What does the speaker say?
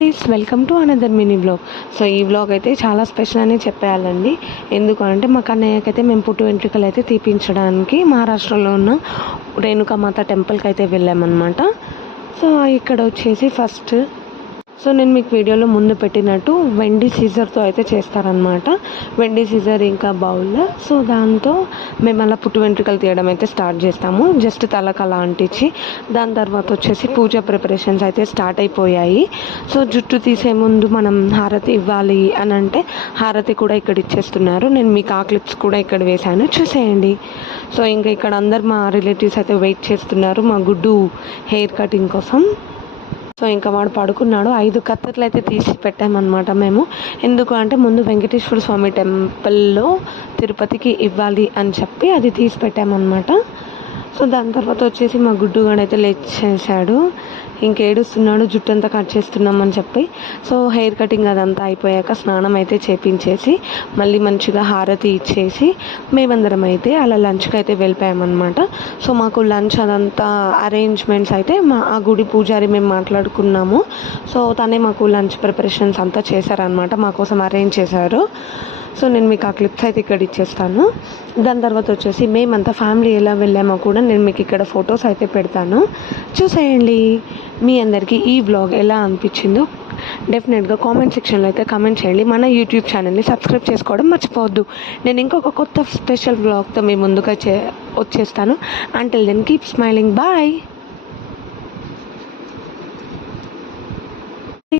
Please welcome to another mini blog. So ఈ blog అయితే చాలా స్పెషల్ అని చెప్పేయాలండి. ఎందుకంటే మా కన్నయ్యకైతే మేము పుట్టు వెంట్రుకలు అయితే తీపించడానికి మహారాష్ట్రలో ఉన్న రేణుకామాత టెంపుల్కి అయితే వెళ్ళామన్నమాట. సో ఇక్కడ వచ్చేసి ఫస్ట్ నేను మీకు వీడియోలో ముందు పెట్టినట్టు వెండి సీజర్తో అయితే చేస్తారనమాట. వెండి సీజర్ ఇంకా బౌల్. సో దాంతో మేము అలా పుట్టు వెంట్రుకలు తీయడం అయితే స్టార్ట్ చేస్తాము. జస్ట్ తలకు అలా అంటించి దాని తర్వాత వచ్చేసి పూజ ప్రిపరేషన్స్ అయితే స్టార్ట్ అయిపోయాయి. సో జుట్టు తీసే ముందు మనం హారతి ఇవ్వాలి అని అంటే హారతి కూడా ఇక్కడ ఇచ్చేస్తున్నారు. నేను మీకు ఆ క్లిప్స్ కూడా ఇక్కడ వేశాను, చూసేయండి. సో ఇంకా ఇక్కడ అందరు మా రిలేటివ్స్ అయితే వెయిట్ చేస్తున్నారు మా గుడ్డు హెయిర్ కటింగ్ కోసం. సో ఇంకా వాడు పడుకున్నాడు. 5 కత్తెరలు అయితే తీసి పెట్టామన్నమాట మేము. ఎందుకు అంటే ముందు వెంకటేశ్వర స్వామి టెంపుల్లో తిరుపతికి ఇవ్వాలి అని చెప్పి అది తీసి పెట్టామన్నమాట. సో దాని తర్వాత వచ్చేసి మా గుడ్డుగాడు అయితే లేచేసాడు, ఇంకేడుస్తున్నాడు, జుట్టు అంతా కట్ చేస్తున్నామని చెప్పి. సో హెయిర్ కటింగ్ అదంతా అయిపోయాక స్నానం అయితే చేపించేసి మళ్ళీ మంచిగా హారతి ఇచ్చేసి మేమందరం అయితే అలా లంచ్కి అయితే వెళ్ళిపోయామన్నమాట. సో మాకు లంచ్ అదంతా అరేంజ్మెంట్స్ అయితే ఆ గుడి పూజారి మేము మాట్లాడుకున్నాము. సో తనే మాకు లంచ్ ప్రిపరేషన్స్ అంతా చేశారనమాట, మా కోసం అరేంజ్ చేశారు. సో నేను మీకు ఆ క్లిప్స్ అయితే ఇక్కడ ఇచ్చేస్తాను. దాని తర్వాత వచ్చేసి మేమంతా ఫ్యామిలీ ఎలా వెళ్ళామో కూడా నేను మీకు ఇక్కడ ఫొటోస్ అయితే పెడతాను, చూసేయండి. మీ అందరికీ ఈ వ్లాగ్ ఎలా అనిపించిందో డెఫినెట్గా కామెంట్ సెక్షన్లో అయితే కామెంట్ చేయండి. మన యూట్యూబ్ ఛానల్ని సబ్స్క్రైబ్ చేసుకోవడం మర్చిపోవద్దు. నేను ఇంకొక కొత్త స్పెషల్ వ్లాగ్తో మీ ముందుగా వచ్చేస్తాను. Until then keep smiling, bye.